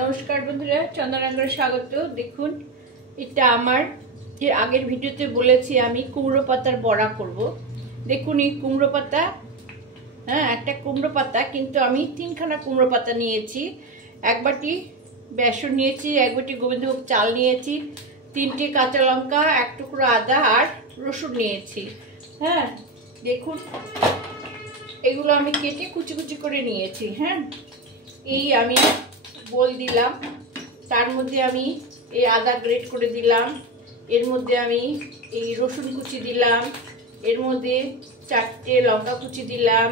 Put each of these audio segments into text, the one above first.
নমস্কার বন্ধুরা, চন্দনাঙ্গরে স্বাগত। দেখুন, এটা আমার এর আগের ভিডিওতে বলেছি আমি কুমড়ো পাতার বড়া করব। দেখুন এই কুমড়ো পাতা, একটা কুমড়ো পাতা, কিন্তু আমি তিনখানা কুমড়ো পাতা নিয়েছি। এক বাটি বেসন নিয়েছি, এক বাটি গোবিন্দভোগ চাল নিয়েছি, 3টে কাঁচা লঙ্কা, 1 টুকরো আদা আর রসুন নিয়েছি। দেখুন এগুলো আমি কেটে কুচি কুচি করে নিয়েছি। এই আমি বল দিলাম, তার মধ্যে আমি এই আদা গ্রেট করে দিলাম, এর মধ্যে আমি এই রসুন কুচি দিলাম, এর মধ্যে 4টে লঙ্কা কুচি দিলাম,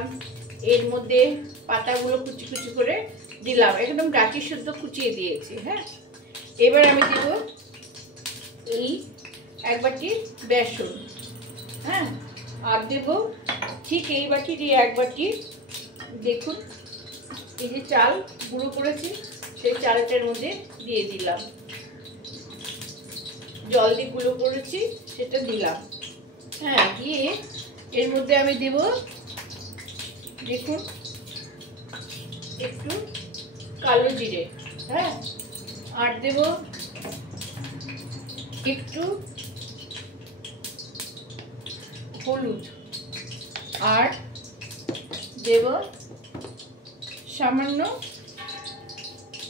এর মধ্যে পাতাগুলো কুচি কুচি করে দিলাম, একদম ডাঁটি শুদ্ধ কুচিয়ে দিয়েছি। এবার আমি দেব এই 1 বাটি বেসন, আর দেব ঠিক এই বাটির 1 বাটি, দেখুন এই যে চাল গুঁড়ো করেছি সেই চালটার মধ্যে দিয়ে দিলাম, জল দিয়ে গুঁড়ো করেছি সেটা দিলাম। দিয়ে এর মধ্যে আমি দেব, দেখুন একটু কালো জিরে, আর দেব একটু হলুদ, আর দেব সামান্য,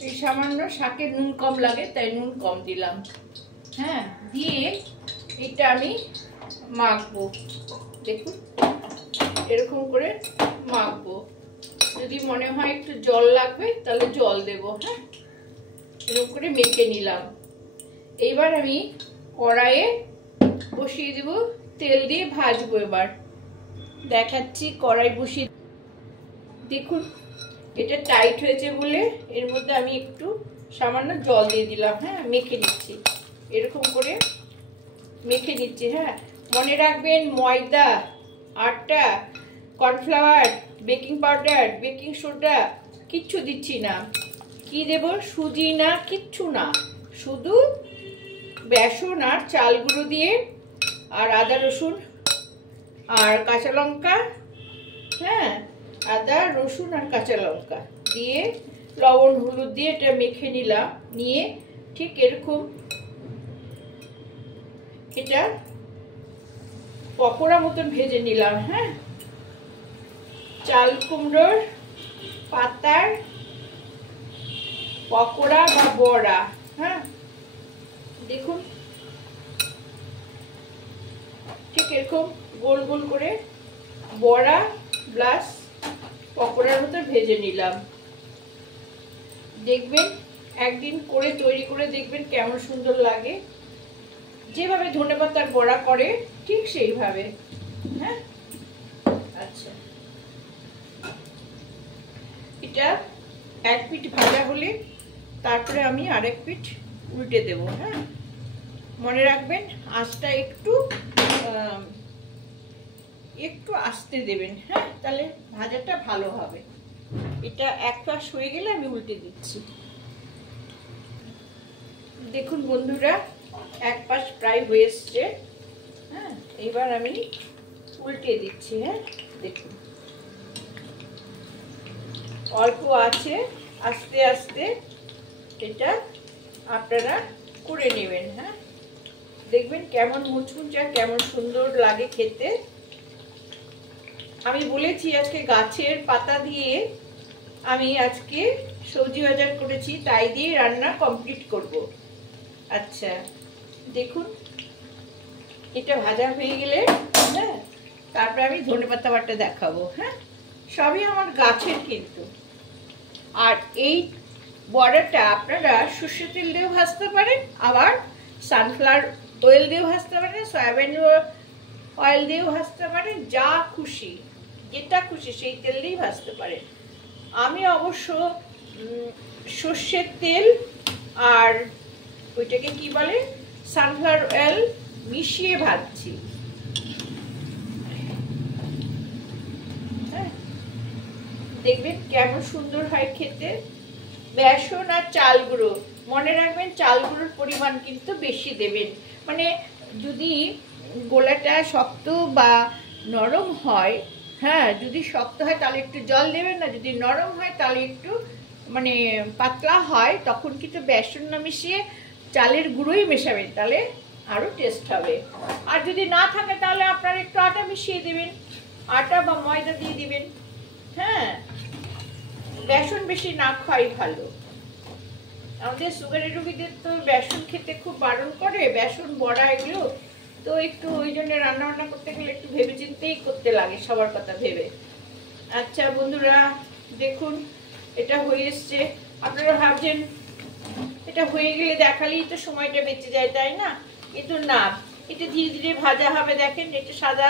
এই সামান্য শাকের নুন কম লাগে তাই নুন কম দিলাম। দিয়ে এটা আমি মাখবো, দেখুন এরকম করে মাখবো। যদি মনে হয় একটু জল লাগবে তাহলে জল দেব। এরকম করে মেখে নিলাম। এইবার আমি কড়াইয়ে বসিয়ে দেব, তেল দিয়ে ভাজবো। এবার দেখাচ্ছি, কড়াই বসিয়ে, দেখুন এটা টাইট হয়েছে বলে এর মধ্যে আমি একটু সামান্য জল দিয়ে দিলাম। মেখে নিচ্ছি, এরকম করে মেখে নিচ্ছি। মনে রাখবেন, ময়দা, আটা, cornflour, baking powder, baking soda কিচ্ছু দিচ্ছি না। কি দেব? সুজি না, কিচ্ছু না, শুধু বেসন আর চালগুলো দিয়ে, আর আদা রসুন আর কাঁচা লঙ্কা, আদা রসুন আর কাঁচা লঙ্কা দিয়ে লবণ হলুদ দিয়ে এটা মেখে নিলাম। নিয়ে ঠিক এরকম এটা পকোড়া মতন ভেজে নিলাম। চাল কুমড়োর পাতার পকোড়া বা বড়া। দেখুন ঠিক এরকম গোল গোল করে বড়া প্লাস পকোড়ার মতো ভেজে নিলাম। দেখবেন একদিন করে তৈরি করে দেখবেন কেমন সুন্দর লাগে। যেভাবে ধনেপাতার বড়া করে ঠিক সেইভাবে। আচ্ছা, এটা 1 পিঠ ভাজা হলে তারপরে আমি আরেক পিঠ উল্টে দেব। মনে রাখবেন আঁচটা একটু আস্তে দেবেন, তাহলে ভাজাটা ভালো হবে। এটা 1 পাশ হয়ে গেলে আমি উল্টে দিচ্ছি। দেখুন বন্ধুরা, 1 পাশ প্রায় হয়ে এসছে। এবার আমি উল্টে দিচ্ছি। দেখুন অল্প আছে, আস্তে আস্তে এটা আপনারা করে নেবেন। দেখবেন কেমন মুচমুচে, কেমন সুন্দর লাগে খেতে। আমি বলেছি আজকে গাছের পাতা দিয়ে আমি আজকে সবজি বাজার করেছি, তাই দিয়ে রান্না কমপ্লিট করব। আচ্ছা, দেখুন এটা ভাজা হয়ে গেলে তারপরে আমি ধনেপাতা বাটা দেখাবো। সবই আমার গাছের কিন্তু। আর এই বড়াটা আপনারা সরষের তেল দিয়েও ভাজতে পারেন, আবার সানফ্লাওয়ার অয়েল দিয়েও ভাজতে পারেন, সয়াবিন অয়েল দিয়েও ভাজতে পারেন, যা খুশি, যেটা খুশি সেই তেল দিয়েই ভাজতে পারেন। আমি অবশ্য সর্ষের তেল আর ওইটাকে কি বলে, সানফ্লাওয়ার অয়েল মিশিয়ে ভাজছি। দেখবেন কেমন সুন্দর হয় খেতে। বেসন আর চাল গুঁড়ো, মনে রাখবেন চাল গুঁড়োর পরিমাণ কিন্তু বেশি দেবেন। মানে যদি গোলাটা শক্ত বা নরম হয়, যদি শক্ত হয় তাহলে একটু জল দেবেন না, যদি নরম হয় তাহলে একটু মানে পাতলা হয় তখন কিন্তু বেসন না মিশিয়ে চালের গুঁড়োই মেশাবেন, তাহলে আরও টেস্ট হবে। আর যদি না থাকে তাহলে আপনারা একটু আটা মিশিয়ে দেবেন, আটা বা ময়দা দিয়ে দিবেন। হ্যাঁ, বেসন বেশি না খাওয়াই ভালো। আমাদের সুগারের রোগীদের তো বেসন খেতে খুব বারণ করে, বেসন বড়া এগুলো, তো একটু ওই জন্য রান্না বান্না করতে গেলে একটু ভেবে চিন্তেই করতে লাগে, সবার কথা ভেবে। আচ্ছা বন্ধুরা দেখুন এটা হয়ে এসছে। আপনারা ভাবছেন এটা হয়ে গেলে দেখালেই তো সময়টা বেঁচে যায়, তাই না? কিন্তু না, এটা ধীরে ধীরে ভাজা হবে। দেখেন এটা সাদা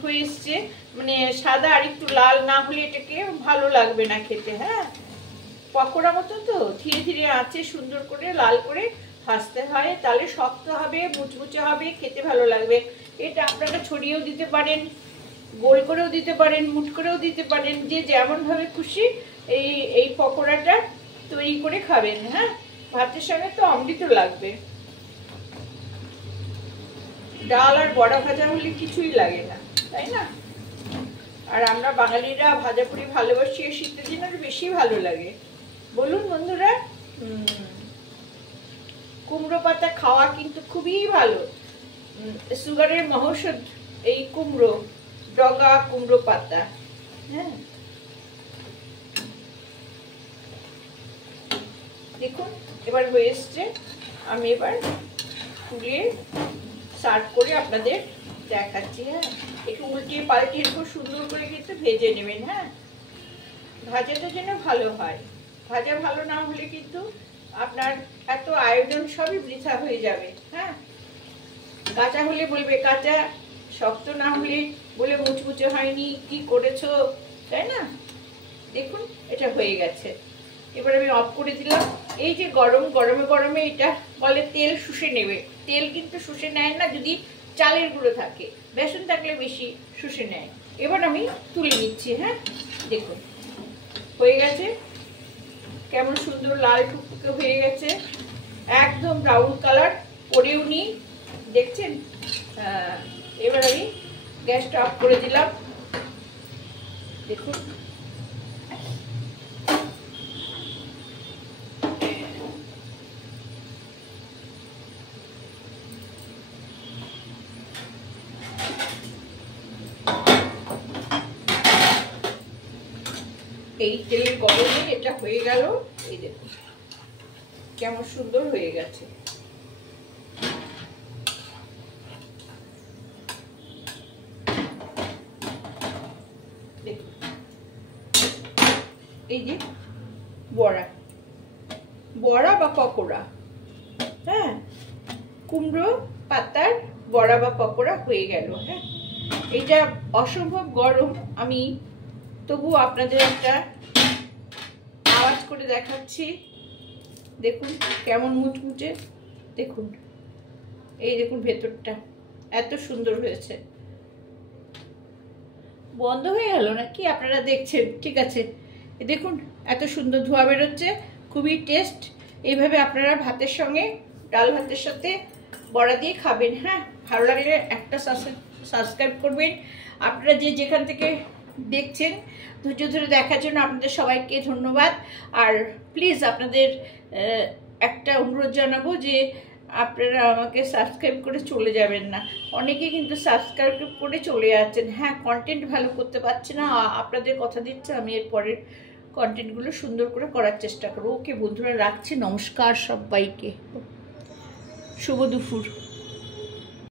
হয়ে এসছে, মানে সাদা আর একটু লাল না হলে এটাকে ভালো লাগবে না খেতে। হ্যাঁ, পকোড়া মতো তো ধীরে ধীরে আঁচে সুন্দর করে লাল করে ভাজতে হয়, তাহলে শক্ত হবে, মুচমুচে হবে, খেতে ভালো লাগবে। এটা আপনারা ছড়িয়েও দিতে পারেন, গোল করেও দিতে পারেন, মুট করেও দিতে পারেন, যে যেমনভাবে খুশি এই পকোড়াটা তৈরি করে খাবেন। হ্যাঁ, ভাতের সঙ্গে তো অমৃত লাগবে। ডাল আর বড়া ভাজা হলে কিছুই লাগে না, তাই না? আর আমরা বাঙালিরা ভাজাপুরি ভালোবাসি, শীতের দিন আর বেশি ভালো লাগে, বলুন বন্ধুরা। কুমড়ো পাতা খাওয়া কিন্তু খুবই ভালো, সুগারের মহৌষধ এই কুমড়ো, ডগা কুমড়ো পাতা। হ্যাঁ, দেখুন এবার হয়ে এসছে। আমি এবার তুলে সার্ভ করে আপনাদের দেখাচ্ছি। হ্যাঁ, একটু উল্টিয়ে পাল্টিয়ে খুব সুন্দর করে কিন্তু ভেজে নেবেন। হ্যাঁ, ভাজাটা যেন ভালো হয়, ভাজা ভালো না হলে কিন্তু আপনার এত আয়োজন সবই বৃথা হয়ে যাবে। হ্যাঁ, কাঁচা হলে বলবে কাঁচা, শক্ত না হলে বলে মুচমুচে হয়নি, কি করেছো, তাই না? দেখুন এটা হয়ে গেছে। এবার আমি অফ করে দিলাম। এই যে গরমে গরমে এটা বলে তেল শুষে নেবে, তেল কিন্তু শুষে নেয় না যদি চালের গুঁড়ো থাকে, বেসন থাকলে বেশি শুষে নেয়। এবার আমি তুলে নিচ্ছি। হ্যাঁ, দেখুন হয়ে গেছে, কেমন সুন্দর লাল টুকটুকে হয়ে গেছে, একদম ব্রাউন কালার করেও নি, দেখছেন? এবার আমি গ্যাসটা অফ করে দিলাম। দেখুন এই তেলের গরমে এটা হয়ে গেল। এই দেখুন কেমন সুন্দর হয়ে গেছে। দেখুন এই যে বড়া বা পকোড়া, হ্যাঁ, কুমড়ো পাতার বড়া বা পকোড়া হয়ে গেল। হ্যাঁ, এটা অসম্ভব গরম, আমি তবু আপনাদের একটা আওয়াজ করে দেখাচ্ছি। দেখুন কেমন মুচমুচে, দেখুন এই দেখুন ভেতরটা এত সুন্দর হয়েছে। বন্ধ হয়ে গেল নাকি? আপনারা দেখছেন, ঠিক আছে। দেখুন এত সুন্দর ধোঁয়া বেরোচ্ছে, খুবই টেস্ট। এইভাবে আপনারা ভাতের সঙ্গে, ডাল ভাতের সাথে বড়া দিয়ে খাবেন। হ্যাঁ, ভালো লাগলে একটা সাবস্ক্রাইব করবেন। আপনারা যে যেখান থেকে দেখছেন, ধৈর্য ধরে দেখার জন্য আপনাদের সবাইকে ধন্যবাদ। আর প্লিজ আপনাদের একটা অনুরোধ জানাবো যে আপনারা আমাকে সাবস্ক্রাইব করে চলে যাবেন না। অনেকে কিন্তু সাবস্ক্রাইব করে চলে যাচ্ছেন। হ্যাঁ, কন্টেন্ট ভালো করতে পারছি না, আপনাদের কথা দিচ্ছে আমি এর পরের কন্টেন্টগুলো সুন্দর করে করার চেষ্টা করবো। ওকে বন্ধুরা, রাখছি। নমস্কার সবাইকে, শুভ দুপুর।